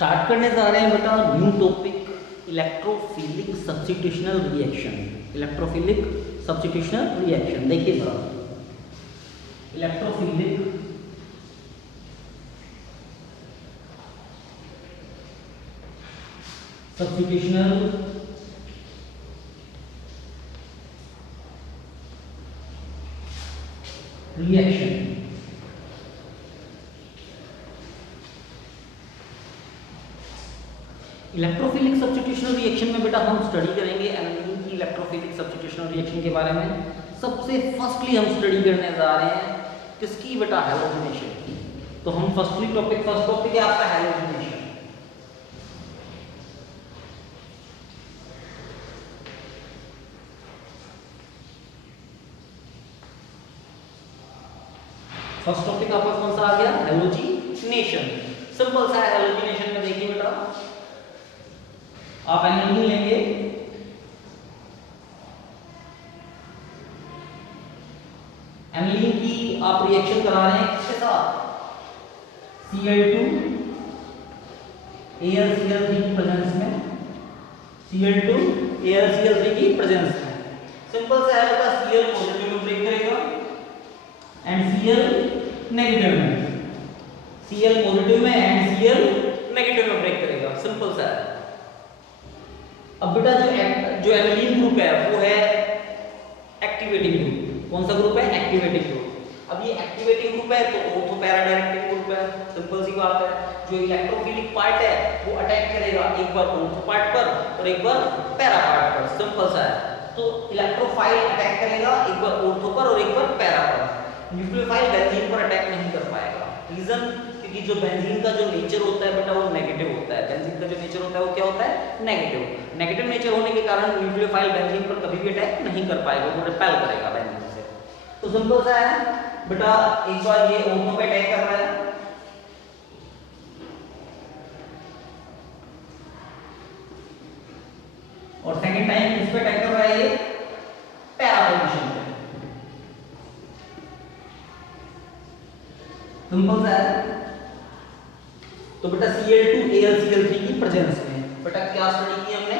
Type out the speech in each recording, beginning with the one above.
Start करने जा रहे हैं बेटा new topic electrophilic substitutional reaction. Electrophilic substitutional reaction देखिए जरा, electrophilic substitutional reaction. Electrophilic substitutional reaction में बेटा हम स्टडी करेंगे एनालिन की इलेक्ट्रोफिलिक सब्स्टिट्यूशनल रिएक्शन के बारे में। सबसे फर्स्टली हम स्टडी करने जा रहे हैं किसकी बेटा, हैलोजिनेशन की। तो हम फर्स्ट टॉपिक है आपका हैलोजिनेशन। फर्स्ट टॉपिक आपका कौन सा आ गया, हैलोजिनेशन। सिंपल सा है हैलोजिनेशन में। देखिए बेटा आप एनालिन लेंगे, एनालिन की आप रिएक्शन करा रहे हैं किसके साथ, Cl2 AlCl3 की प्रेजेंस में, Cl2 AlCl3 की प्रेजेंस में। सिंपल सा है बेटा, Cl पॉजिटिव में ब्रेक करेगा एंड Cl नेगेटिव में, Cl पॉजिटिव में एंड Cl नेगेटिव में ब्रेक करेगा। सिंपल सा है। अब बेटा जो एनालिन ग्रुप है वो है एक्टिवेटिंग ग्रुप। कौन सा ग्रुप है, एक्टिवेटिंग ग्रुप। अब ये एक्टिवेटिंग ग्रुप है तो ऑर्थो पैरा डायरेक्टिंग ग्रुप है। सिंपल सी बात है। जो इलेक्ट्रोफिलिक पार्ट है वो अटैक करेगा एक बार ऑर्थो पार्ट पर और एक बार पैरा पार्ट पर। सिंपल सा है। तो इलेक्ट्रोफाइल अटैक करेगा एक बार ऑर्थो पर और एक बार पैरा पर। न्यूक्लियोफाइल बेंजीन पर अटैक नहीं कर पाएगा। रीजन क्योंकि जो बेंजीन का जो नेचर होता है बेटा वो नेगेटिव होता है। बेंजीन का जो नेचर होता है वो क्या होता है, नेगेटिव। नेगेटिव नेचर होने के कारण न्यूक्लियोफाइल बेंजीन पर कभी भी अटैक नहीं कर पाएगा, वो रिपेल करेगा बेंजीन से। तो सिंपल सा है बेटा, एक बार ये ऑर्थो पे अटैक कर रहा है और सेकंड टाइम किस पे अटैक कर रहा है, ये पैरा पोजीशन पे। सिंपल सा है। तो बेटा Cl2 AlCl3 की प्रेजेंस में बेटा क्या स्टडी की हमने,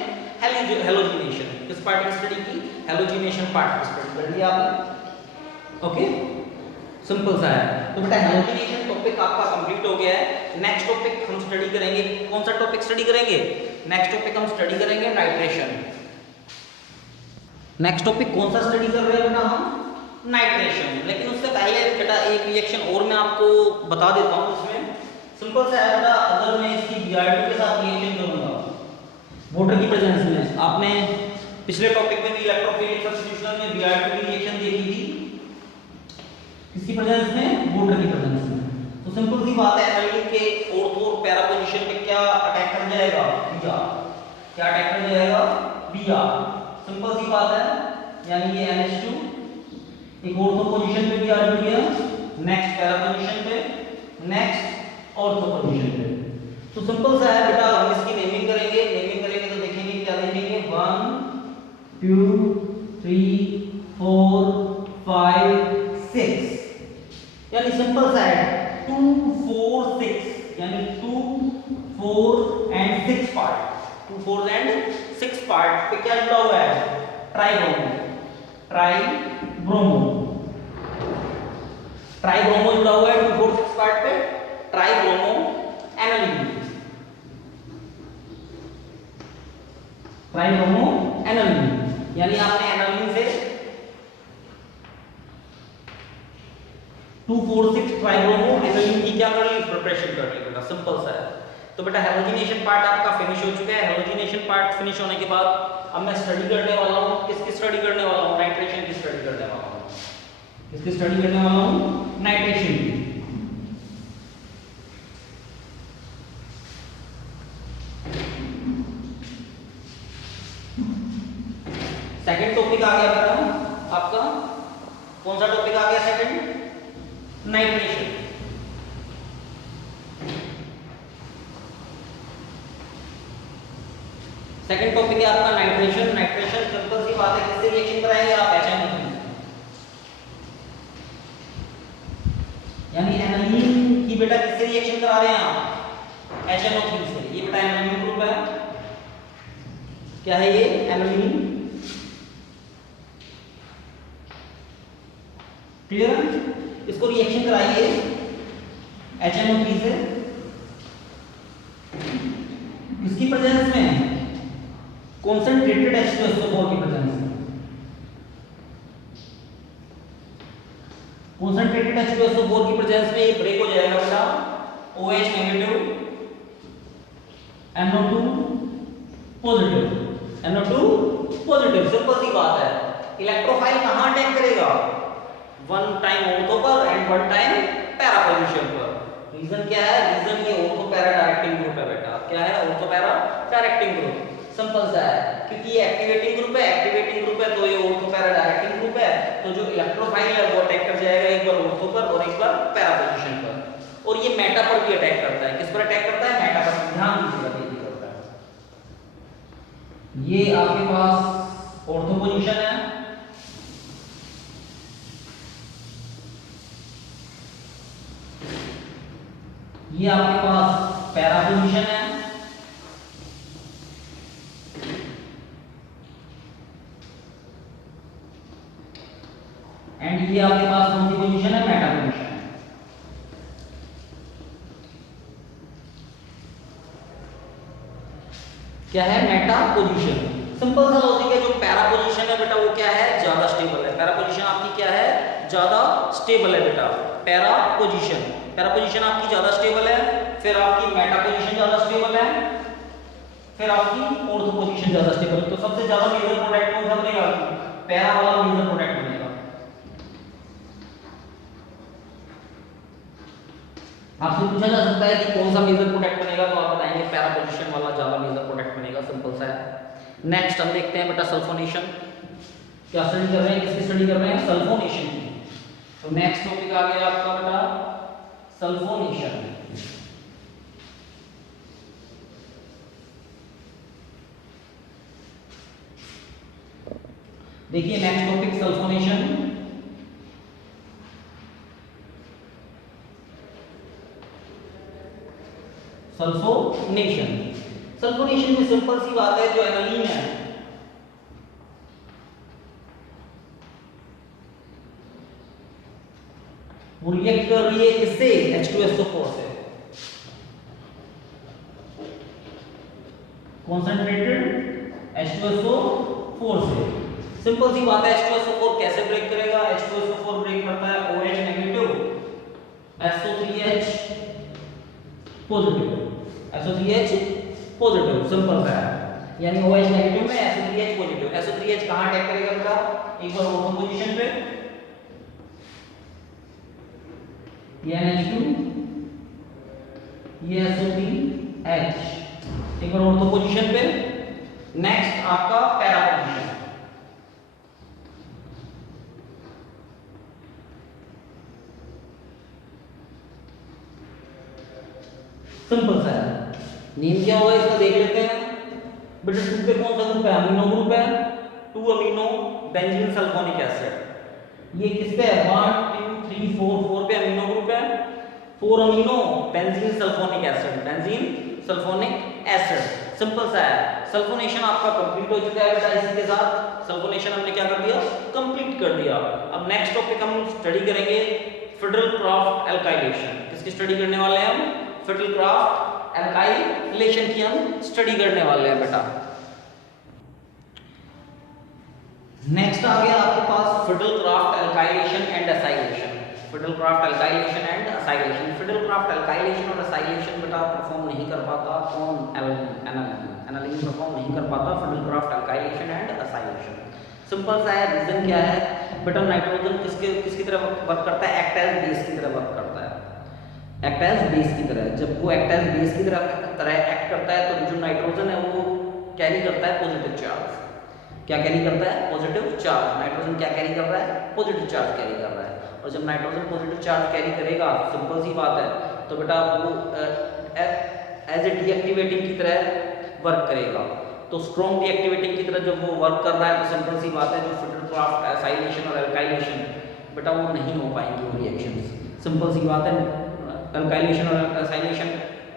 हैलोजिनेशन। किस पार्ट की स्टडी की, हैलोजिनेशन पार्ट की स्टडी कर लिया आपने। ओके, सिंपल सा है। तो बेटा हैलोजिनेशन टॉपिक आपका कंप्लीट हो गया है। नेक्स्ट टॉपिक हम स्टडी करेंगे, कौन सा टॉपिक स्टडी करेंगे, नेक्स्ट टॉपिक हम स्टडी करेंगे नाइट्रेशन। नेक्स्ट टॉपिक कौन सा स्टडी कर रहे हैं बेटा हम, नाइट्रेशन। लेकिन उससे पहले बेटा एक रिएक्शन और मैं आपको बता देता हूँ उसमें। सिंपल सा है बेटा, अगर मैं इसकी Br2 के साथ रिएक्शन करूंगा वाटर की प्रेजेंस में, आपने पिछले टॉपिक में भी इलेक्ट्रोफिलिक सब्स्टिट्यूशन में Br2 की रिएक्शन देखी थी किसकी प्रेजेंस में, वाटर की प्रेजेंस में। तो सिंपल सी बात है, एनालिन के ऑर्थो और पैरा पोजीशन पे क्या अटैक कर जाएगा, Br। क्या अटैक कर जाएगा, Br। सिंपल सी बात है। यानी ये NH2 एक ऑर्थो पोजीशन पे Br जुड़ गया, नेक्स्ट पैरा पोजीशन पे, नेक्स्ट ऑर्थो पोजीशन पे। तो सिंपल सा है बेटा, हम इसकी नेमिंग करेंगे। नेमिंग करेंगे तो देखेंगे क्या देखेंगे, 1 2 3 4 5 6। यानी सिंपल सा है 2 4 6, यानी 2 4 एंड 6 पार्ट, 2 4 एंड 6 पार्ट पे क्या जुड़ा हुआ है, ट्राइब्रोमो। ट्राइब्रोमो ट्राइब्रोमो जुड़ा हुआ है 2 4 6 पार्ट पे। Tribromo aniline, tribromo aniline. यानी आपने एनालिन से 2 4 6 ट्राइब्रोमो एनालिन की क्या कर ली, प्रिपरेशन कर ली बेटा। सिंपल सा है। तो बेटा हैलोजिनेशन पार्ट आपका फिनिश हो चुका है। हैलोजिनेशन पार्ट फिनिश होने के बाद अब मैं स्टडी करने वाला हूं, किसकी स्टडी करने वाला हूं, नाइट्रेशन की स्टडी करने वाला हूं। किसकी स्टडी करने वाला हूं, नाइट्रेशन की। सेकंड टॉपिक आ गया बेटा आपका, कौन सा टॉपिक आ गया सेकंड, नाइट्रेशन। सेकंड टॉपिक है आपका नाइट्रेशन। नाइट्रेशन सिंपल सी बात है, किससे रिएक्शन कराएंगे आप, HNO3। यानी एनालिन की बेटा किससे रिएक्शन करा रहे हैं आप, HNO3 से। ये बेटा एनालिन ग्रुप है, क्या है ये एनालिन, क्लियर है। इसको रिएक्शन कराइए HNO3 से, किसकी प्रेजेंस में, कॉन्सेंट्रेटेड H2SO4 की प्रेजेंस में, कॉन्सेंट्रेटेड H2SO4 की प्रेजेंस में ये ब्रेक हो जाएगा बेटा OH negative NO2 positive, NO2 positive. Simple सी बात है। इलेक्ट्रोफाइल कहां अटैक करेगा, वन टाइम ऑर्थो पर and one time para position पर। रीजन क्या है, रीजन ये ऑर्थो पैरा डायरेक्टिंग ग्रुप है बेटा, क्या है ortho para directing group, simple सा है, क्योंकि ये एक्टिवेटिंग ग्रुप है, एक्टिवेटिंग ग्रुप है तो ये ऑर्थो पैरा डायरेक्टिंग ग्रुप है, तो जो इलेक्ट्रोफाइल है वो अटैक कर जाएगा एक बार ऑर्थो पर और एक बार पैरा पोजीशन पर। और ये मेटा पर भी अटैक करता है, किस पर अटैक करता है, मेटा पर। ध्यान दीजिएगा, ये आपके पास ऑर्थो पोजीशन है, ये आपके पास पैरा पोजीशन है, एंड ये आपके पास कौन सी पोजीशन है, मेटा पोजीशन है। क्या है, मेटा पोजीशन। सिंपल सा लॉजिक है, जो पैरा पोजीशन है बेटा वो क्या है, ज्यादा स्टेबल है। पैरा पोजीशन आपकी क्या है, ज्यादा स्टेबल है बेटा, पैरा पोजीशन, पैरा पोजीशन आपकी ज्यादा स्टेबल है, फिर आपकी मेटा पोजीशन ज्यादा स्टेबल है, फिर आपकी ऑर्थो पोजीशन ज्यादा स्टेबल है। तो सबसे ज्यादा मेजर प्रोडक्ट कौन सा बनेगा, पैरा वाला मेजर प्रोडक्ट बनेगा। आपसे पूछा जा सकता है कि कौन सा मेजर प्रोडक्ट बनेगा, तो आप बताएंगे पैरा पोजीशन वाला ज्यादा मेजर प्रोडक्ट बनेगा, सिंपल सा है। नेक्स्ट हम देखते हैं बेटा सल्फोनेशन। क्या स्टडी कर रहे हैं, किसकी स्टडी कर रहे हैं, सल्फोनेशन की। तो नेक्स्ट टॉपिक आ गया आपका बेटा सल्फोनेशन। देखिए next topic sulphonation. Sulphonation, sulphonation में सिंपल सी बात है, जो एनालिन है वो रिएक्ट कर रही है किससे, H2SO4 से, कॉन्सेंट्रेटेड H2SO4 से। सिंपल सी बात है, H2SO4 कैसे ब्रेक करेगा, H2SO4 ब्रेक करता है OH negative SO3H positive, SO3H positive, simple सा है। यानी OH नेगेटिव में SO3H पॉजिटिव। SO3H कहां अटैक करेगा बेटा, एक बार ऑर्थो पोजीशन पे, ये NH2, ये SO3H, एक बार ऑर्थो पोजीशन पे। नेक्स्ट आपका पैरा पोजीशन, सिंपल सा है। नेम क्या होगा इसका देख लेते हैं बेटा। 2 पे कौन सा ग्रुप है, अमीनो ग्रुप है, 2 अमीनो बेंजीन सल्फोनिक एसिड। ये किस पे है, 1 2 3 4 4 पे अमीनो ग्रुप है, 4 amino benzene sulphonic acid, benzene sulphonic acid. Simple सा है। सल्फोनेशन आपका कंप्लीट हो चुका है बेटा। इसी के साथ सल्फोनेशन हमने क्या कर दिया, कंप्लीट कर दिया। अब नेक्स्ट टॉपिक हम स्टडी करेंगे फिडल-क्राफ्ट एल्काइलेशन। किसकी स्टडी करने वाले हैं हम, फिडल-क्राफ्ट एल्काइलेशन की हम स्टडी करने वाले हैं बेटा। नेक्स्ट आ गया आपके पास Friedel Crafts alkylation and acylation. Friedel Crafts alkylation and acylation. Friedel Crafts alkylation और एसाइलेशन बेटा परफॉर्म नहीं कर पाता कौन, एनालिन परफॉर्म नहीं कर पाता Friedel Crafts alkylation and acylation. Simple सा है। रीजन क्या है बेटा, नाइट्रोजन किसकी तरह वर्क करता है, एक्ट एज बेस की तरह वर्क करता है, एक्ट एज बेस की तरह। जब वो एक्ट एज बेस की तरह एक्ट करता है तो जो नाइट्रोजन है वो कैरी करता है पॉजिटिव चार्ज। क्या कैरी करता है, पॉजिटिव चार्ज। नाइट्रोजन क्या कैरी कर रहा है, पॉजिटिव चार्ज कैरी कर रहा है। और जब नाइट्रोजन पॉजिटिव चार्ज कैरी करेगा, सिंपल सी बात है, तो बेटा वो एज ए डीएक्टिवेटिंग की तरह वर्क करेगा। तो स्ट्रॉन्ग डीएक्टिवेटिंग की तरह जब वो वर्क कर रहा है तो सिंपल सी बात है, जो फिडल-क्राफ्ट एसाइलेशन और एल्काइलेशन बेटा वो नहीं हो पाएंगे वो रिएक्शंस। सिंपल सी बात है, एल्काइलेशन और एसाइलेशन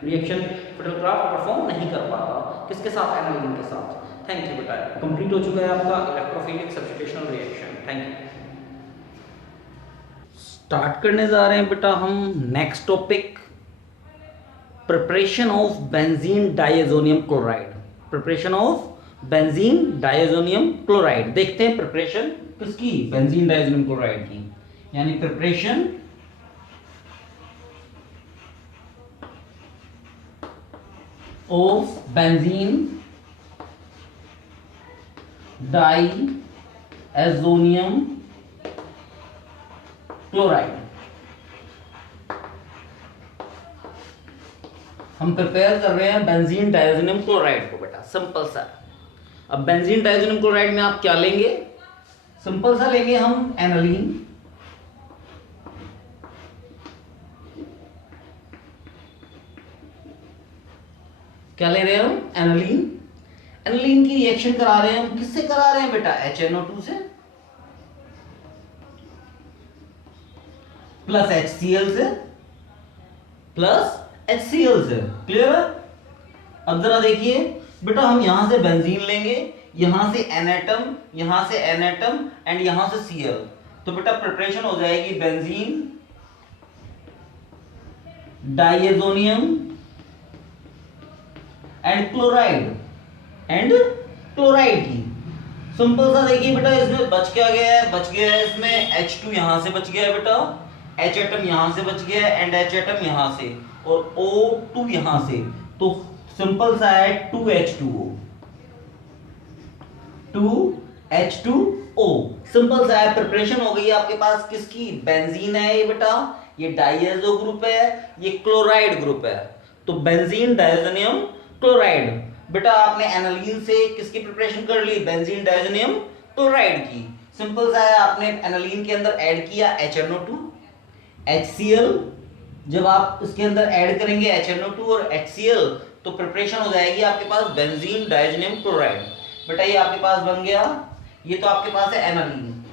रिएक्शन फिटरक्राफ्ट परफॉर्म नहीं कर पाता। किसके साथ? एनालिन के साथ। थैंक यू बेटा, कंप्लीट हो चुका है आपका electrophilic substitutional reaction. Thank you. Start करने जा रहे हैं बेटा हम next topic, preparation of benzene diazonium chloride. Preparation of benzene diazonium chloride. देखते हैं प्रिपरेशन किसकी? बेंजीन डाइएजोनियम क्लोराइड की, यानी preparation of benzene diazonium chloride. हम प्रिपेयर कर रहे हैं बेंजीन डाइएजोनियम क्लोराइड को बेटा, सिंपल सा। अब बेंजीन डाइएजोनियम क्लोराइड में आप क्या लेंगे? सिंपल सा लेंगे हम एनालीन, क्या ले रहे हैं हम? एनालीन। एनालीन की रिएक्शन करा रहे हैं हम, किससे करा रहे हैं बेटा? HNO2 से प्लस HCl से, प्लस HCl से। क्लियर है? अब जरा देखिए बेटा, हम यहां से बेंजीन लेंगे, यहां से N एटम, यहां से N एटम एंड यहां से Cl, तो बेटा प्रिपरेशन हो जाएगी बेंजीन डाइएजोनियम एंड क्लोराइड की। सिंपल सा देखिए बेटा, इसमें बच क्या गया है? बच गया है इसमें H2 यहां से बच गया है बेटा, H एटम यहां से बच गया है एंड H एटम यहां से, और O2 यहां से, तो सिंपल सा है 2H2O। 2H2O सिंपल सा है। प्रिपरेशन हो गई आपके पास किसकी? बेंजीन है ये बेटा, ये डाइएजो ग्रुप है, ये क्लोराइड ग्रुप है, तो बेंजीन डाइएजोनियम क्लोराइड। बेटा आपने एनालीन से किसकी प्रिपरेशन कर ली? बेंजीन डाइएजोनियम क्लोराइड की। सिंपल सा है, आपने एनालीन के अंदर ऐड किया HNO2, HCl। जब आप इसके अंदर ऐड करेंगे HNO2 और HCl, तो प्रिपरेशन हो जाएगी आपके पास बेंजीन डाइएजोनियम क्लोराइड। बेटा ये आपके पास बन गया, ये तो आपके पास है एनालीन,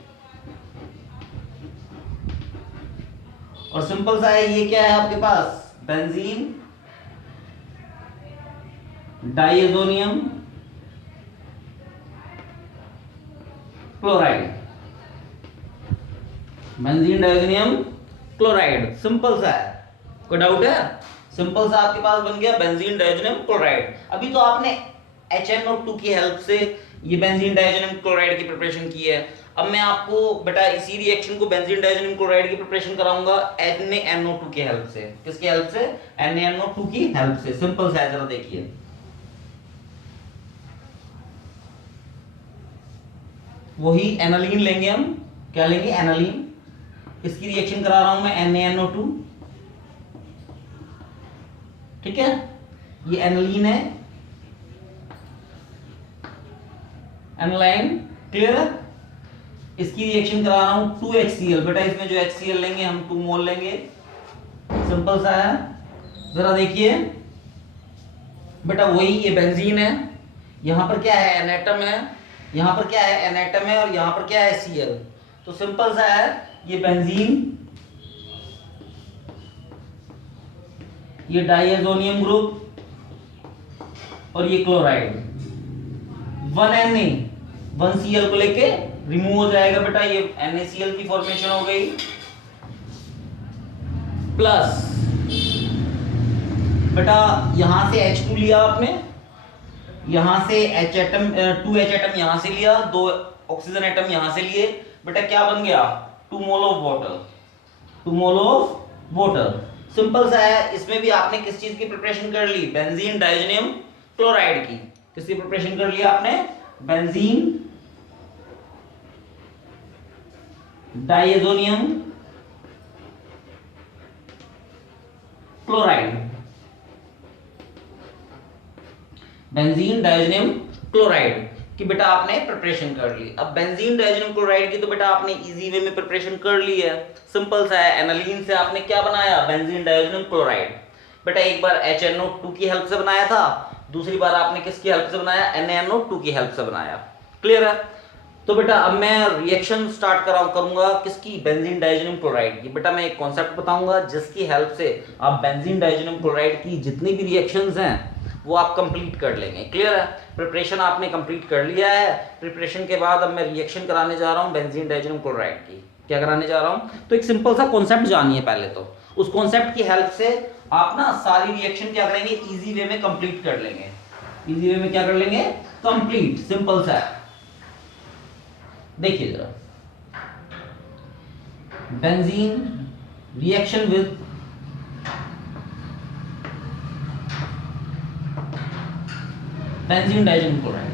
और सिंपल सा है ये क्या है आपके पास? Benzene diazonium chloride. Benzene diazonium chloride, simple सा है, कोई डाउट है? सिंपल सा आपके पास बन गया बेंजीन डाइएजोनियम क्लोराइड। अभी तो आपने HNO2 की हेल्प से ये बेंजीन डाइएजोनियम क्लोराइड की प्रिपरेशन की है। अब मैं आपको बेटा इसी रिएक्शन को बेंजीन डाइएजोनियम क्लोराइड की प्रिपरेशन कराऊंगा NaNO2 की हेल्प से। किसकी हेल्प से? NaNO2 की हेल्प से। सिंपल सा है, जरा देखिए, वही एनालीन लेंगे हम, क्या लेंगे? एनालीन। इसकी रिएक्शन करा रहा हूं मैं NaNO2, ठीक है, ये एनालीन है, एनालाइन। क्लियर है? इसकी रिएक्शन करा रहा हूं 2HCl। बेटा इसमें जो HCl लेंगे हम 2 मोल लेंगे, सिंपल सा है। जरा देखिए बेटा, वही ये बेंजीन है, यहां पर क्या है? N एटम है, यहां पर क्या है? N एटम है, और यहां पर क्या है? Cl। तो सिंपल सा है, ये बेंजीन, ये डाइएजोनियम ग्रुप, और ये क्लोराइड। 1Na 1Cl को लेके रिमूव हो जाएगा बेटा, ये NaCl की फॉर्मेशन हो गई, प्लस बेटा यहां से H2 लिया आपने, यहां से H एटम 2H एटम यहां से लिया, 2 ऑक्सीजन एटम यहां से लिए, बेटा क्या बन गया? 2 mole of water, 2 mole of water. Simple सा है, इसमें भी आपने किस चीज की प्रिपरेशन कर ली? बेंजीन डाइएजोनियम क्लोराइड की। किसकी प्रिपरेशन कर लिया आपने? Benzene diazonium chloride, benzene diazonium chloride की बेटा आपने प्रिपरेशन कर ली। अब बेंजीन डाइएजोनियम क्लोराइड की तो बेटा आपने इजी वे में प्रिपरेशन कर ली है, सिंपल सा है। एनालीन से आपने क्या बनाया? Benzene diazonium chloride. बेटा एक बार HNO2 की हेल्प से बनाया था, दूसरी बार आपने किसकी हेल्प से बनाया? NaNO2 की हेल्प से बनाया। क्लियर है? तो बेटा अब मैं रिएक्शन स्टार्ट करूंगा किसकी, बेंजीन डाइजेनियम क्लोराइड की। बेटा मैं एक कॉन्सेप्ट बताऊंगा जिसकी हेल्प से आप बेंजीन डाइजेनियम क्लोराइड की जितनी भी रिएक्शंस हैं वो आप कंप्लीट कर लेंगे। क्लियर है? प्रिपरेशन आपने कंप्लीट कर लिया है। प्रिपरेशन के बाद अब मैं रिएक्शन कराने जा रहा हूं बेंजीन डाइजेनियम क्लोराइड की। क्या कराने जा रहा हूं? तो एक सिंपल सा कॉन्सेप्ट जानिए पहले। तो उस कॉन्सेप्ट की हेल्प से आप ना सारी रिएक्शन क्या करेंगे, इजी वे में कंप्लीट कर लेंगे। इजी वे में क्या कर लेंगे, कंप्लीट। सिंपल सा है, देखिए जरा, benzene reaction with benzene डाइजेनियम chloride.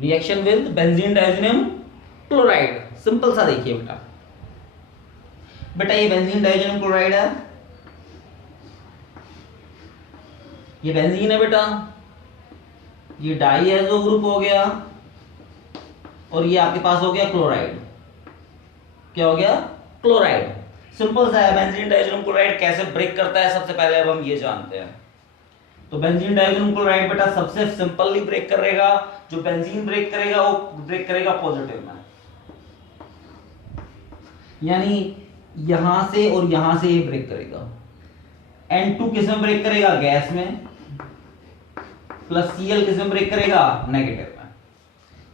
Reaction with benzene डाइजेनियम chloride. Simple सा देखिए बेटा, बेटा ये बेंजीन डाइजेनियम क्लोराइड है, ये बेंजीन है बेटा, ये डाई एजो ग्रुप हो गया और ये आपके पास हो गया क्लोराइड। क्या हो गया, क्लोराइड। सिंपल सा है, बेंजीन डाइजेनियम क्लोराइड कैसे ब्रेक करता है सबसे पहले अब हम ये जानते हैं। तो बेंजीन डाइजेनियम क्लोराइड बेटा सबसे सिंपली ब्रेक करेगा, जो बेंजीन ब्रेक करेगा वो ब्रेक करेगा पॉजिटिव में, यानी यहां से और यहां से ये ब्रेक करेगा। N2 किस में ब्रेक करेगा, गैस में, प्लस Cl किस में ब्रेक करेगा, नेगेटिव में।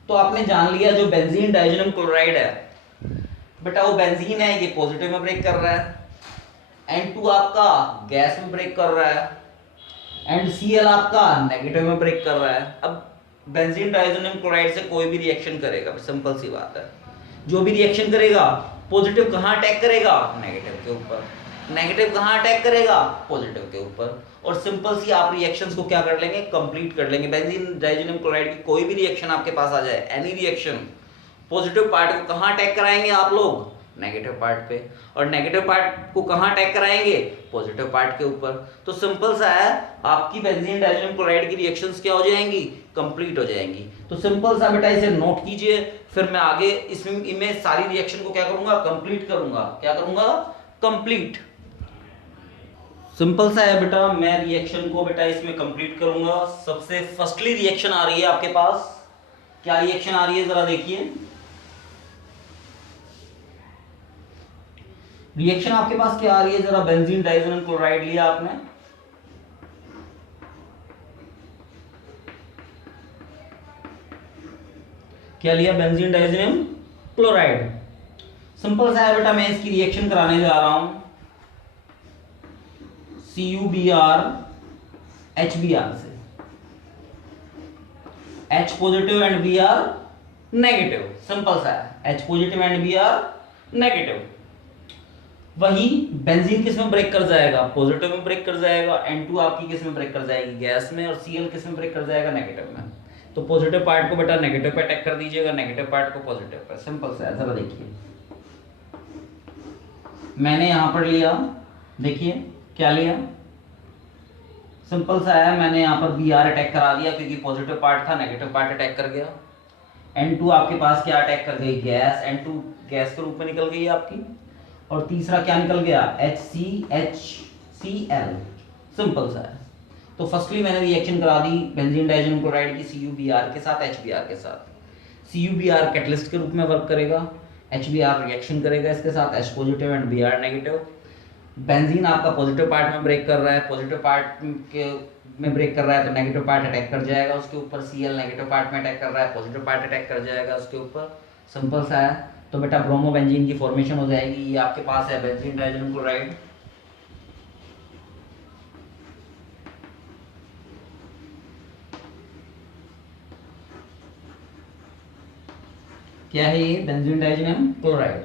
तो आपने जान लिया जो बेंजीन डाइजेनियम क्लोराइड है बेटा वो बेंजीन है, ये पॉजिटिव में ब्रेक कर रहा है। N2 आपका गैस में ब्रेक कर रहा है एंड Cl आपका नेगेटिव में ब्रेक कर रहा है। अब बेंजीन डाइजेनियम क्लोराइड से कोई भी रिएक्शन करेगा, सिंपल सी बात है, जो भी रिएक्शन करेगा पॉजिटिव कहां अटैक करेगा, नेगेटिव के ऊपर। नेगेटिव कहां अटैक करेगा, पॉजिटिव के ऊपर। और सिंपल सी आप रिएक्शंस को क्या कर लेंगे, कंप्लीट कर लेंगे। बेंजीन डाइजेनियम क्लोराइड की कोई भी रिएक्शन आपके पास आ जाए, एनी रिएक्शन, पॉजिटिव पार्ट को कहां अटैक कराएंगे आप लोग, नेगेटिव पार्ट पे, और नेगेटिव पार्ट को कहां अटैक कराएंगे, पॉजिटिव पार्ट के ऊपर। तो सिंपल सा है, आपकी बेंजीन डाइजेनियम क्लोराइड की रिएक्शंस क्या हो जाएंगी, कंप्लीट हो जाएंगी। तो सिंपल सा बेटा इसे नोट कीजिए, फिर मैं आगे इसमें सारी रिएक्शन को क्या करूंगा, कंप्लीट करूंगा। क्या करूंगा, कंप्लीट। सिंपल सा है बेटा, मैं रिएक्शन को बेटा इसमें कंप्लीट करूंगा। सबसे फर्स्टली रिएक्शन आ रही है आपके पास, क्या रिएक्शन आ रही है जरा देखिए। रिएक्शन आपके पास क्या आ रही है जरा, बेंजीन डाइजेनियम क्लोराइड लिया आपने, क्या लिया, बेंजीन डाइजेनियम क्लोराइड। सिंपल सा है बेटा, मैं इसकी रिएक्शन कराने जा रहा हूं CuBr HBr से, H positive and Br negative. Simple सा है, H positive and Br negative. वही बेंजीन किस में ब्रेक कर जाएगा, पॉजिटिव में ब्रेक कर जाएगा। N2 आपकी किस में ब्रेक कर जाएगी, गैस में, और Cl किस में ब्रेक कर जाएगा, नेगेटिव में। तो पॉजिटिव पार्ट को बेटा नेगेटिव पे अटैक कर दीजिएगा, नेगेटिव पार्ट को पॉजिटिव पे। सिंपल सा है, जरा देखिए, मैंने यहां पर लिया, देखिए क्या लिया, सिंपल सा है, मैंने यहां पर Br अटैक करा दिया क्योंकि पॉजिटिव पार्ट था, नेगेटिव पार्ट अटैक कर गया। N2 आपके पास क्या अटैक कर गई, गैस, N2 गैस के रूप में निकल गई आपकी, और तीसरा क्या निकल गया, HCHCl। सिंपल सा है। तो फर्स्टली मैंने रिएक्शन करा दी बेंजीन डाइजेनियम क्लोराइड की CuBr के साथ, HBr के साथ। CuBr कैटलिस्ट के रूप में वर्क करेगा, HBr रिएक्शन करेगा इसके साथ, H positive and Br negative. Benzene आपका पॉजिटिव पार्ट में ब्रेक कर रहा है, पॉजिटिव पार्ट के में ब्रेक कर रहा है तो नेगेटिव पार्ट अटैक कर जाएगा उसके ऊपर। Cl नेगेटिव पार्ट में अटैक कर रहा है, पॉजिटिव पार्ट अटैक कर जाएगा उसके ऊपर। सिंपल सा है। तो बेटा ब्रोमो बेंजीन की फॉर्मेशन हो जाएगी। ये आपके पास है बेंजीन डाइजेनियम क्लोराइड, क्या है ये, बेंजीन डाइजेनियम क्लोराइड।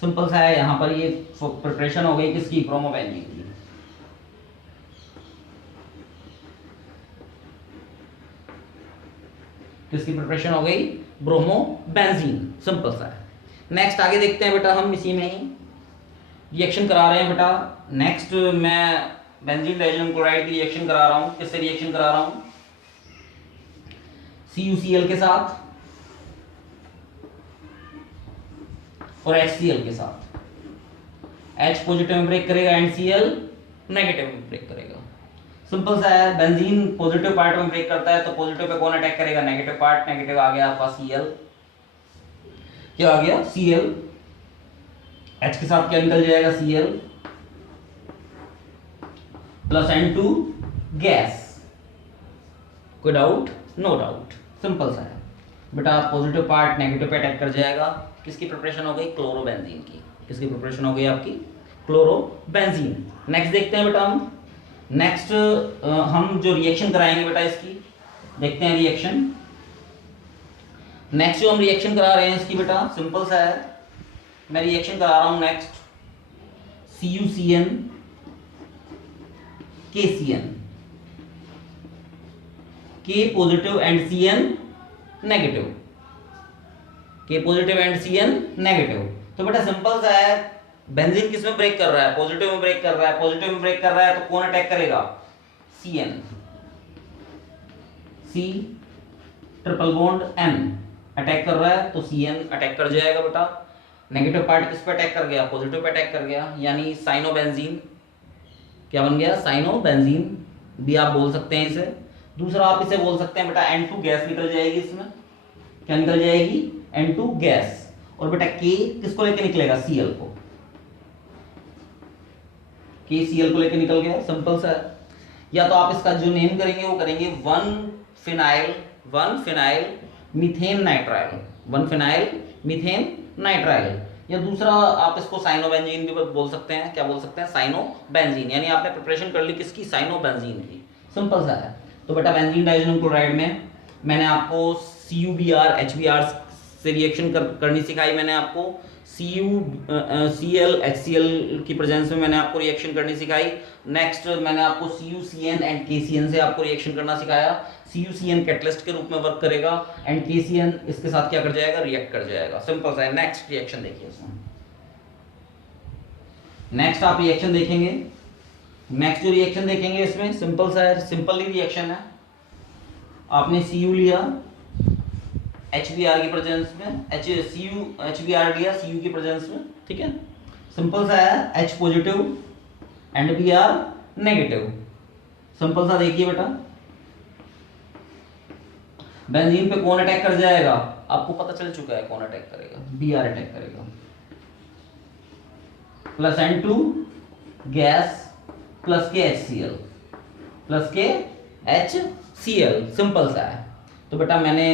सिंपल सा है, यहां पर ये प्रिपरेशन हो गई किसकी, ब्रोमो बेंजीन की। किसकी प्रिपरेशन हो गई, ब्रोमो बेंजीन। सिंपल सा है। नेक्स्ट आगे देखते हैं बेटा, हम इसी में ही रिएक्शन करा रहे हैं बेटा। नेक्स्ट मैं बेंजीन डाइजेनियम क्लोराइड की रिएक्शन करा रहा हूं, किससे रिएक्शन करा रहा हूं, CuCl के साथ, और HCl के साथ। H पॉजिटिव में ब्रेक करेगा एंड Cl नेगेटिव में ब्रेक करेगा। सिंपल सा है। बेंजीन पॉजिटिव पार्ट में ब्रेक करता है तो पॉजिटिव पे कौन अटैक करेगा? Negative part. नेगेटिव आ गया आपका Cl, क्या आ गया? Cl। H के साथ क्या निकल जाएगा? Cl plus N2 gas. कोई डाउट? No doubt. सिंपल सा है बेटा। पॉजिटिव पार्ट नेगेटिव पे अटैक कर जाएगा। किसकी प्रिपरेशन हो गई? क्लोरोबेंजीन की। किसकी प्रिपरेशन हो गई आपकी? क्लोरोबेंजीन। नेक्स्ट देखते हैं बेटा हम। नेक्स्ट हम जो रिएक्शन कराएंगे बेटा इसकी, देखते हैं रिएक्शन। नेक्स्ट जो हम रिएक्शन करा रहे हैं इसकी बेटा, सिंपल सा है। मैं रिएक्शन करा रहा हूं next CuCN KCN, K positive and Cn negative, K positive and Cn negative. तो बेटा सिंपल सा है, बेंजीन किस में ब्रेक कर रहा है? पॉजिटिव में ब्रेक कर रहा है। पॉजिटिव में ब्रेक कर रहा है तो कौन अटैक करेगा? Cn, C triple bond N attack कर रहा है तो Cn अटैक कर जाएगा बेटा। नेगेटिव पार्ट किस पे अटैक कर गया? पॉजिटिव पे अटैक कर गया, यानी साइनोबेंजीन क्या बन गया? साइनोबेंजीन भी आप बोल सकते हैं इसे। दूसरा आप इसे बोल सकते हैं बेटा N2 गैस निकल जाएगी इसमें। क्या निकल जाएगी? N2 gas. और बेटा K किसको लेके निकलेगा? Cl को। K Cl को लेके निकल गया। सिंपल सा है। या तो आप इसका जो नेम करेंगे वो करेंगे 1 phenyl methane nitrile, 1 phenyl methane nitrile. या दूसरा आप इसको साइनोबेंजीन भी बोल सकते हैं। क्या बोल सकते हैं? साइनोबेंजीन। यानी आपने प्रिपरेशन कर ली किसकी? साइनोबेंजीन की। सिंपल सा है। तो बेटा बेंजीन डाइज़ोनियम क्लोराइड में मैंने आपको CuBr HBr से रिएक्शन करनी सिखाई। मैंने आपको Cl HCl की प्रेजेंस में मैंने आपको रिएक्शन करनी सिखाई। नेक्स्ट मैंने आपको CuCN एंड KCN से आपको रिएक्शन करना सिखाया। CuCN कैटलिस्ट के रूप में वर्क करेगा एंड KCN इसके साथ क्या कर जाएगा? रिएक्ट कर जाएगा। सिंपल सा है। नेक्स्ट रिएक्शन देखिए इसमें। नेक्स्ट आप रिएक्शन देखेंगे। नेक्स्ट जो रिएक्शन देखेंगे इसमें सिंपल सा है, सिंपल ही रिएक्शन है। आपने Cu लिया HBr की प्रेजेंस में, HBr लिया Cu की प्रेजेंस में, ठीक है। सिंपल सा है, H positive and Br negative. Simple सा देखिए बेटा, बेंजीन पे कौन अटैक कर जाएगा? आपको पता चल चुका है कौन अटैक करेगा। Br अटैक करेगा प्लस N2 गैस प्लस के HCl प्लस के HCl। सिंपल सा है। तो बेटा मैंने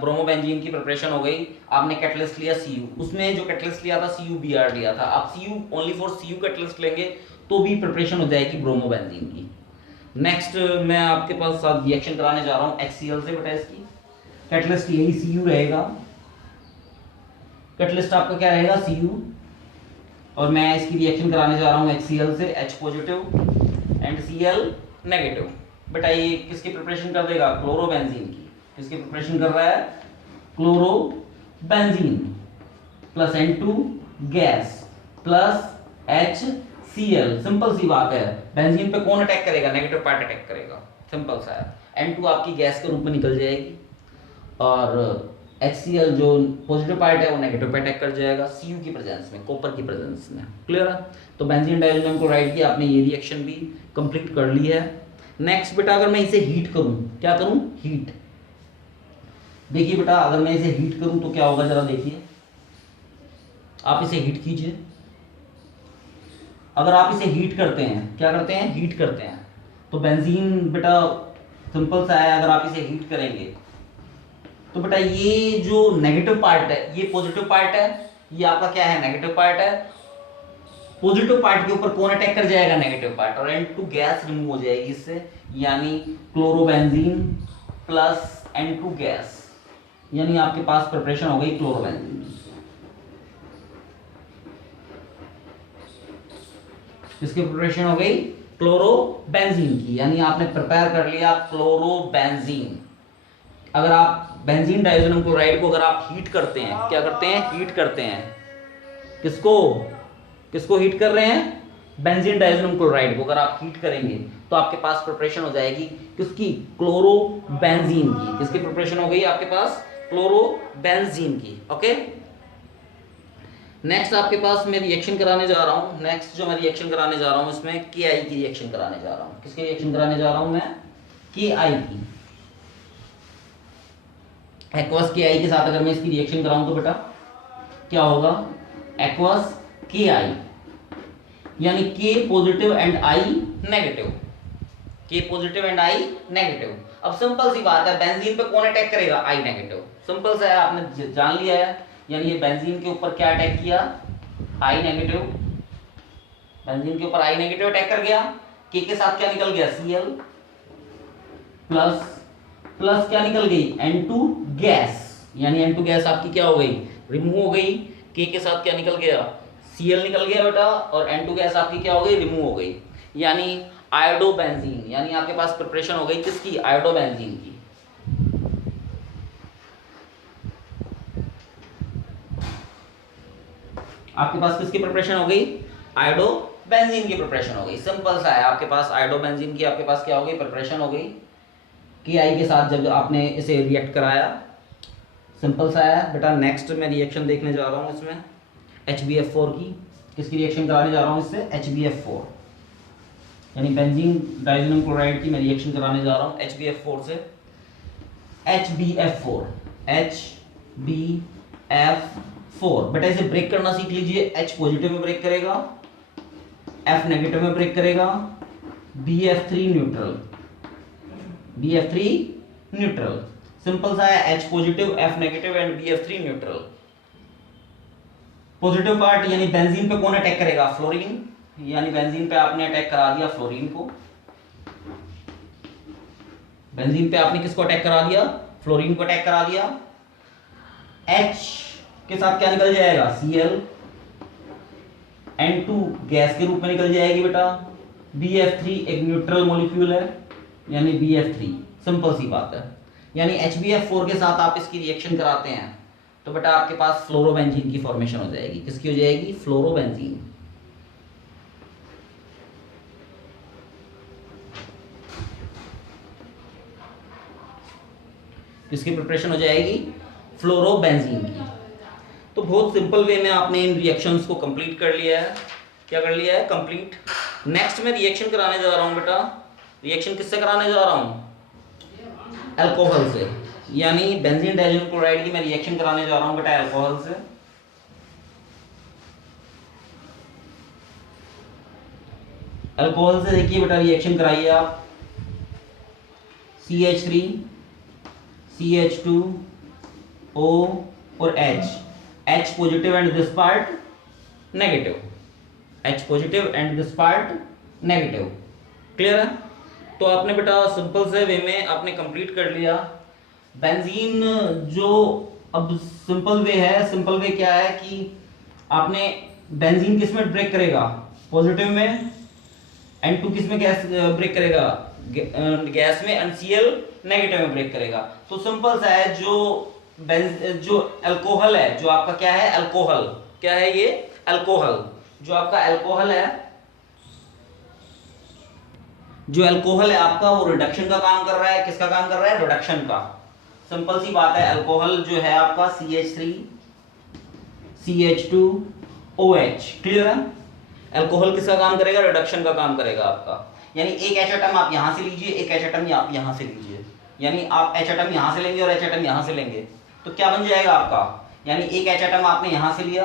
ब्रोमोबेंजीन की प्रिपरेशन हो गई। आपने कैटलिस्ट लिया Cu, उसमें जो कैटलिस्ट लिया था CuBr लिया था। आप Cu only for Cu catalyst लेंगे तो भी प्रिपरेशन हो जाएगी ब्रोमोबेंजीन की। नेक्स्ट मैं आपके पास साथ रिएक्शन कराने जा रहा हूँ HCl से। बेटा इसकी कैटलिस्ट यही Cu रहेगा। कैटलिस्ट आपका क्या रहेगा? Cu। और मैं इसकी रिएक्शन कराने जा रहा हूँ HCl से, H positive and Cl negative. बेटा ये किसकी प्रिपरेशन कर देगा? क्लोरोबेंजीन की। किसकी प्रिपरेशन कर रहा है? Chlorobenzene plus N2 gas plus HCl। Simple सी बात है। बेंजीन पे कौन अटैक करेगा? नेगेटिव पार्ट अटैक करेगा। सिंपल सा है। N2 आपकी गैस के रूप में निकल जाएगी और HCl जो पॉजिटिव पार्ट है वो नेगेटिव पे अटैक कर जाएगा Cu की प्रेजेंस में, कॉपर की प्रेजेंस में। क्लियर है? तो बेंजीन डाइज़ोनियम क्लोराइड की आपने ये रिएक्शन भी कंप्लीट कर ली है। नेक्स्ट बेटा अगर मैं इसे हीट करूं, क्या करूं? हीट। देखिए बेटा अगर मैं इसे हीट करूं तो क्या होगा, जरा देखिए। आप इसे हीट कीजिए। अगर आप इसे हीट करते हैं, क्या करते हैं? हीट करते हैं, तो बेंजीन बेटा सिंपल सा है, अगर आप इसे हीट करेंगे तो बेटा ये जो नेगेटिव पार्ट है ये पॉजिटिव पार्ट है, ये आपका क्या है? नेगेटिव पार्ट है। पॉजिटिव पार्ट के ऊपर कौन अटैक कर जाएगा? Negative part. और N2 गैस रिमूव हो जाएगी इससे, यानी क्लोरोबेंजीन प्लस N2 गैस, यानी आपके पास प्रिपरेशन हो गई क्लोरोबेंजीन। किसकी प्रिपरेशन हो गई? क्लोरोबेंजीन की, यानी आपने प्रिपेयर कर लिया क्लोरोबेंजीन। अगर आप बेंजीन डाइज़ोनियम क्लोराइड को अगर आप हीट करते हैं, क्या करते हैं? हीट करते हैं। किसको? किसको हीट कर रहे हैं? बेंजीन डाइज़ोनियम क्लोराइड को अगर आप हीट करेंगे तो आपके पास प्रिपरेशन हो जाएगी किसकी? क्लोरोबेंजीन की। किसकी प्रिपरेशन हो गई आपके पास? क्लोरोबेंजीन की। ओके, नेक्स्ट आपके पास मैं रिएक्शन कराने जा रहा हूँ, नेक्स्ट जो मैं रिएक्शन कराने जा रहा हूँ इसमें के आई की रिएक्शन कराने जा रहा हूँ। किसकी रिएक्शन कराने जा रहा हूँ मैं? के आई की। एक्वस के आई के साथ अगर मैं इसकी रिएक्शन कराऊं तो बेटा क्या होगा? एक्वस के आई यानी के पॉजिटिव एंड आई नेगेटिव, के पॉजिटिव एंड आई नेगेटिव। अब सिंपल सी बात है, बेंजीन पे कौन अटैक करेगा? आई नेगेटिव। सिंपल सा है, आपने जान लिया है। यानी ये बेंजीन के ऊपर क्या अटैक किया? आई नेगेटिव। बेंजीन के ऊपर आई नेगेटिव अटैक कर गया। के साथ क्या निकल गया? Cl प्लस प्लस क्या निकल गई? N2 gas. यानी N2 गैस आपकी क्या हो गई? रिमूव हो गई। के साथ क्या निकल गया? Cl निकल गया बेटा, और N2 गैस आपकी क्या हो गई? रिमूव हो गई। यानी आयोडोबेंजीन, यानी आपके पास प्रिपरेशन हो गई किसकी? आयोडोबेंजीन की। आपके पास किसकी प्रिपरेशन हो गई? आयोडोबेंजीन की प्रिपरेशन हो गई। सिंपल सा है, आपके पास आयोडोबेंजीन की आपके पास क्या हो गई? प्रिपरेशन हो गई। के आई के साथ जब आपने इसे रिएक्ट कराया, सिंपल सा है बेटा। नेक्स्ट मैं रिएक्शन देखने जा रहा हूँ इसमें HbF4 की। किसकी रिएक्शन कराने जा रहा हूँ इससे? HbF4 यानी बेंजीन डाइजोनियम क्लोराइड की मैं रिएक्शन कराने जा रहा हूँ HbF4 से। HbF4 बेटा इसे ब्रेक करना सीख लीजिए। H पॉजिटिव में ब्रेक करेगा, F नेगेटिव में ब्रेक करेगा, BF3 न्यूट्रल। सिंपल सा है, H positive, F negative and BF3 neutral. Positive part यानी बेंजीन पे कौन अटैक करेगा? फ्लोरीन। यानी बेंजीन पे आपने अटैक करा दिया फ्लोरीन को। बेंजीन पे आपने किसको अटैक करा दिया? फ्लोरीन को अटैक करा दिया। H के साथ क्या निकल जाएगा? Cl। N2 गैस के रूप में निकल जाएगी बेटा। BF3 एक न्यूट्रल मॉलिक्यूल है, यानी BF3। सिंपल सी बात है। यानी HbF4 के साथ आप इसकी रिएक्शन कराते हैं तो बेटा आपके पास फ्लोरोबेंजीन की फॉर्मेशन हो जाएगी। किसकी हो जाएगी? फ्लोरोबेंजीन। किसकी प्रिपरेशन हो जाएगी? फ्लोरोबेंजीन की। तो बहुत सिंपल वे में आपने इन रिएक्शंस को कंप्लीट कर लिया है। क्या कर लिया है? कंप्लीट। नेक्स्ट मैं रिएक्शन कराने जा रहा हूं बेटा। रिएक्शन किससे कराने जा रहा हूं? अल्कोहल से। यानी बेंजीन डाइजोनियम क्लोराइड की मैं रिएक्शन कराने जा रहा हूं बेटा अल्कोहल से। अल्कोहल से देखिए बेटा रिएक्शन कराइए आप। CH3 CH2 O और H positive and this part negative. H positive and this part negative. Clear है? तो आपने बेटा सिंपल से वे में आपने कंप्लीट कर लिया बेंजीन। जो अब सिंपल वे है, सिंपल वे क्या है कि आपने बेंजीन किस में ब्रेक करेगा? पॉजिटिव में। N2 किस में गैस ब्रेक करेगा? गैस में। NCl नेगेटिव में ब्रेक करेगा। तो सिंपल सा है, जो अल्कोहल है, जो आपका क्या है? अल्कोहल। क्या है ये? अल्कोहल। जो आपका अल्कोहल है, जो अल्कोहल है आपका, वो रिडक्शन का काम कर रहा है। किसका काम कर रहा है? रिडक्शन का। सिंपल सी बात है, अल्कोहल जो है आपका CH3 CH2 OH। क्लियर है? अल्कोहल किसका काम करेगा? रिडक्शन का काम करेगा आपका। यानी एक H एटम आप यहां से लीजिए, एक H एटम आप यहां से लीजिए। यानी आप H एटम यहां से लेंगे और H एटम यहां से लेंगे तो क्या बन जाएगा आपका? यानी एक H एटम आपने यहां से लिया,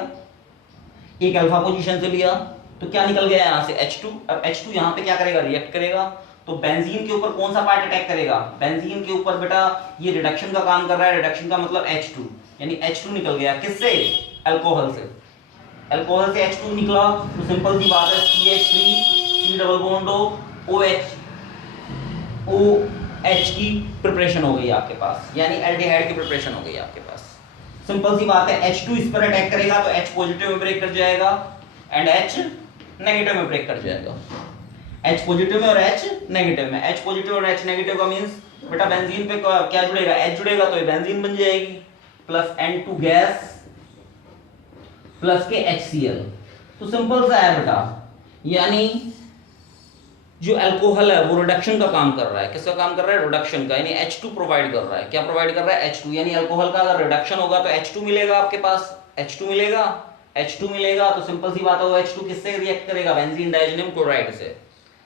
एक अल्फा पोजीशन से लिया, तो क्या निकल गया यहां से? H2। अब H2 यहां पे क्या करेगा? रिएक्ट करेगा। तो बेंजीन के ऊपर कौन सा पार्ट अटैक करेगा? बेंजीन के ऊपर बेटा ये रिडक्शन का काम कर रहा है। रिडक्शन का मतलब H2, यानी H2 निकल गया। किससे? अल्कोहल से। अल्कोहल से H2 निकला तो सिंपल सी बात है, CH3 C double bond OH OH की प्रिपरेशन हो गई आपके पास, यानी एल्डिहाइड की प्रिपरेशन हो गई आपके पास। सिंपल सी बात है, H2 इस पर अटैक करेगा तो H पॉजिटिव में ब्रेक कर जाएगा एंड H नेगेटिव में ब्रेक कर जाएगा। H पॉजिटिव में और H नेगेटिव में। H पॉजिटिव और H नेगेटिव का मींस बेटा बेंजीन पे क्या जुड़ेगा? H जुड़ेगा तो ये बेंजीन बन जाएगी, प्लस N2 गैस प्लस के HCl। तो सिंपल सा है बेटा, यानी जो अल्कोहल है वो रिडक्शन का काम कर रहा है। किसका काम कर रहा है? रिडक्शन का। यानी H2 प्रोवाइड कर रहा है। क्या प्रोवाइड कर रहा है? H2। यानी अल्कोहल का अगर रिडक्शन होगा तो H2 मिलेगा आपके पास। H2 मिलेगा, H2 मिलेगा तो सिंपल सी बात है, वो H2 किससे रिएक्ट करेगा, बेंजीन डाइजेनियम क्लोराइड से।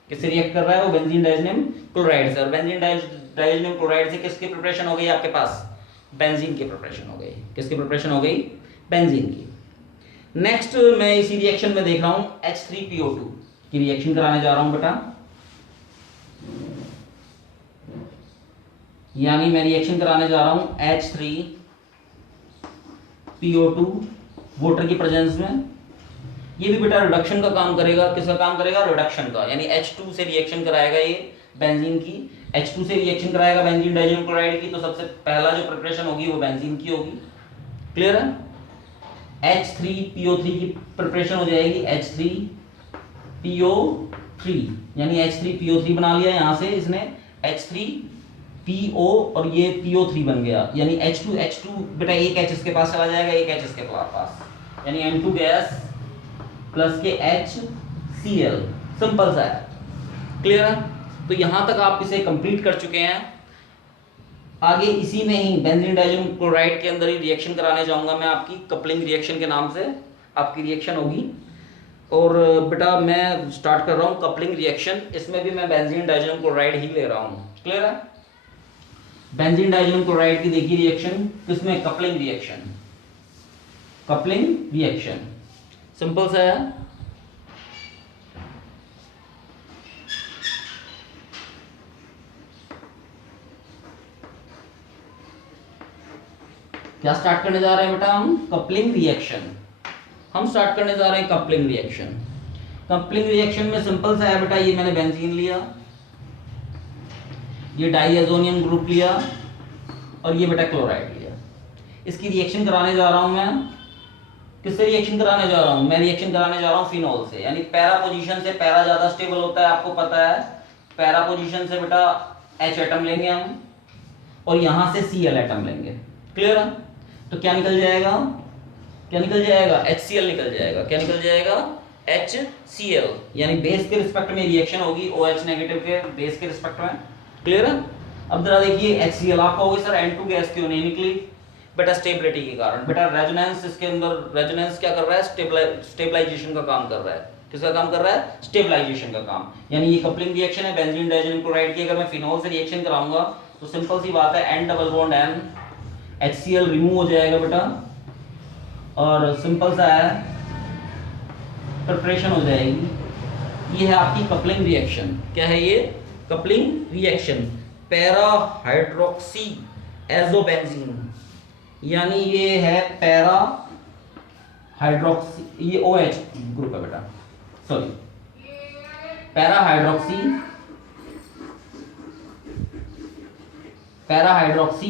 किससे रिएक्ट कर रहा है वो, बेंजीन डाइजेनियम क्लोराइड से। और बेंजीन डाइजेनियम क्लोराइड से किसकी प्रिपरेशन हो गई आपके पास, बेंजीन की प्रिपरेशन हो गई। किसकी प्रिपरेशन हो गई, बेंजीन की। नेक्स्ट मैं इसी रिएक्शन में देख रहा हूं H3PO2 की रिएक्शन कराने जा रहा हूं बेटा, यानी मैं रिएक्शन कराने जा रहा हूं H3PO2 वाटर की प्रेजेंस में। ये भी बेटा रिडक्शन का काम करेगा। किसका काम करेगा, रिडक्शन का, यानी H2 से रिएक्शन कराएगा ये बेंजीन की। H2 से रिएक्शन कराएगा बेंजीन डाइजेनियम क्लोराइड की, तो सबसे पहला जो प्रिपरेशन होगी वो बेंजीन की होगी। क्लियर है। H3PO3 की प्रिपरेशन हो जाएगी H3PO3, यानी H3PO3 बना लिया यहां से इसने, H3PO और ये PO3 बन गया, यानी H2 बेटा एक H इसके पास चला जाएगा, एक H इसके पास, यानी N2 गैस प्लस के HCl। सिंपल सा है। क्लियर है। तो यहां तक आप इसे कंप्लीट कर चुके हैं। आगे इसी में ही बेंजीन डाइजेनियम क्लोराइड के अंदर ही रिएक्शन कराने जाऊंगा मैं आपकी, कपलिंग रिएक्शन के नाम से आपकी रिएक्शन होगी। और बेटा मैं स्टार्ट कर रहा हूं कपलिंग रिएक्शन। इसमें भी मैं बेंजीन डाइजेनियम क्लोराइड ही ले रहा हूं। क्लियर है। बेंजीन डाइजेनियम क्लोराइड की देखिए रिएक्शन, किसमें, coupling reaction. Coupling reaction simple सा है। क्या स्टार्ट करने जा रहे हैं बेटा हम, कपलिंग रिएक्शन। हम स्टार्ट करने जा रहे हैं कपलिंग रिएक्शन। कपलिंग रिएक्शन में सिंपल सा है बेटा, ये मैंने बेंजीन लिया, ये डाइएजोनियम ग्रुप लिया और ये बेटा क्लोराइड लिया। इसकी रिएक्शन कराने जा रहा हूं मैं। किससे रिएक्शन कराने जा रहा हूं मैं, रिएक्शन कराने जा रहा हूं फिनोल से, यानी पैरा पोजीशन से पैरा ज्यादा स्टेबल होता है, आपको पता है। पैरा पोजीशन से बेटा H एटम लेंगे हम और यहां से Cl एटम लेंगे। क्लियर है। तो क्या निकल जाएगा, क्या निकल जाएगा, HCl निकल जाएगा। क्या निकल जाएगा, HCl, यानी बेस के रिस्पेक्ट में रिएक्शन होगी, OH नेगेटिव के बेस के रिस्पेक्ट में। क्लियर है। अब जरा देखिए HCl, आप कहोगे सर N2 गैस क्यों नहीं निकली, बेटा स्टेबिलिटी के कारण। बेटा रेजोनेंस, इसके अंदर रेजोनेंस क्या कर रहा है, स्टेबलाइजेशन का काम कर रहा है। किसका काम कर रहा है, स्टेबलाइजेशन का काम। यानी ये कपलिंग रिएक्शन है बेंजीन डाइजेनियम क्लोराइड की। अगर मैं फिनोल से रिएक्शन कराऊंगा तो सिंपल सी बात है, N double bond N, HCl remove हो जाएगा बेटा, और सिंपल सा है प्रिपरेशन हो जाएगी। ये है आपकी कपलिंग रिएक्शन। क्या है ये, coupling reaction. Para hydroxy azobenzene, यानी ये है पैरा हाइड्रोक्सी, ये OH ग्रुप है बेटा, सॉरी, पैरा हाइड्रोक्सी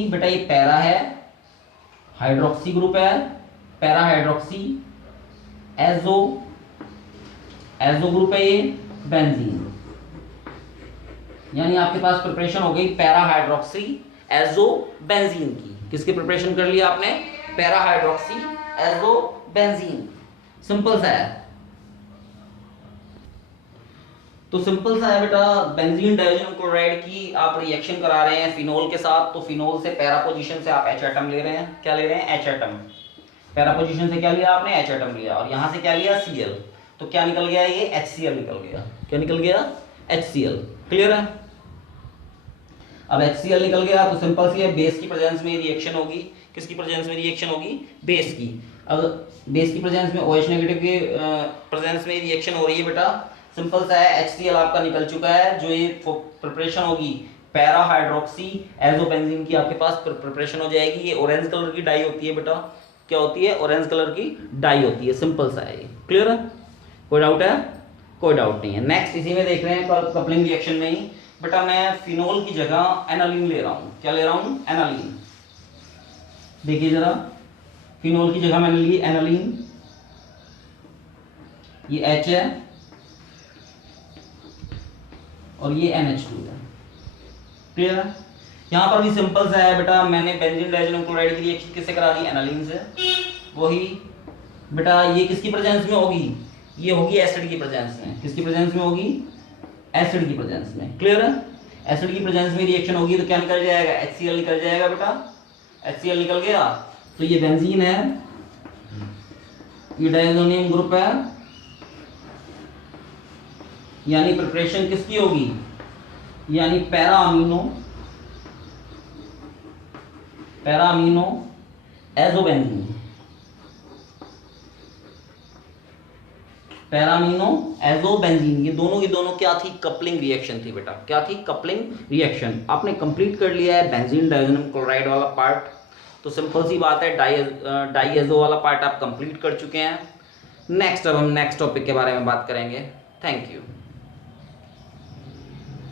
बेटा, ये पैरा है, हाइड्रोक्सी ग्रुप है, पैरा हाइड्रोक्सी, एजो ग्रुप है ये, बेंजीन। यानी आपके पास प्रिपरेशन हो गई पैरा हाइड्रोक्सी एजो बेंजीन की। किसकी प्रिपरेशन कर लिया आपने, para hydroxy azo benzene. Simple सा है। तो सिंपल सा है बेटा, बेंजीन डाइजेनियम क्लोराइड की आप रिएक्शन करा रहे हैं फिनोल के साथ, तो फिनोल से पैरा पोजीशन से आप H एटम ले रहे हैं। क्या ले रहे हैं, H एटम। पैरा पोजीशन से क्या लिया आपने, H एटम लिया, और यहां से क्या लिया, Cl। तो क्या निकल गया, ये HCl निकल गया। क्या निकल गया, HCl। क्लियर है। अब HCl निकल गया तो सिंपल सी है, बेस की प्रेजेंस में रिएक्शन होगी। किसकी प्रेजेंस में रिएक्शन होगी, बेस की। अब बेस की प्रेजेंस में OH नेगेटिव के प्रेजेंस में रिएक्शन हो रही है बेटा। सिंपल सा है, HCl आपका निकल चुका है। जो ये प्रिपरेशन होगी पैरा हाइड्रोक्सी एजोबेंजीन की, आपके पास प्रिपरेशन हो जाएगी। ये ऑरेंज कलर की डाई होती है बेटा। क्या होती है, ऑरेंज कलर की डाई होती है। सिंपल सा है ये। क्लियर है, कोई डाउट है, कोई डाउट नहीं है। नेक्स्ट इसी में देख रहे हैं कपलिंग रिएक्शन में ही बेटा, मैं फिनोल की जगह एनालीन ले रहा हूं। क्या ले रहा हूं, एनालीन। देखिए जरा, फिनोल की जगह मैंने ली एनालीन। ये H है और ये NH2 है। क्लियर है। यहां पर भी सिंपल सा है बेटा, मैंने बेंजीन डाइजेनियम क्लोराइड की रिएक्शन किससे करा दी, एनालीन से। वही बेटा, ये किसकी प्रेजेंस में होगी, ये होगी एसिड की प्रेजेंस में। किसकी प्रेजेंस में होगी, एसिड की प्रेजेंस में। क्लियर है। एसिड की प्रेजेंस में रिएक्शन होगी तो क्या निकल जाएगा, HCl निकल जाएगा बेटा। HCl निकल गया तो ये बेंजीन है ये डायजोनियम ग्रुप है, यानी प्रिपरेशन किसकी होगी, यानी पैरा अमीनो एजोबेंजीन, पैरामीनो एजोबेंजीन, ये दोनों की दोनों क्या थी, कपलिंग रिएक्शन थी बेटा। क्या थी, कपलिंग रिएक्शन। आपने कंप्लीट कर लिया है बेंजीन डायजोनियम क्लोराइड वाला पार्ट, तो सिंपल सी बात है, डाइएजो वाला पार्ट आप कंप्लीट कर चुके हैं। नेक्स्ट अब हम नेक्स्ट टॉपिक के बारे में बात करेंगे। Thank you.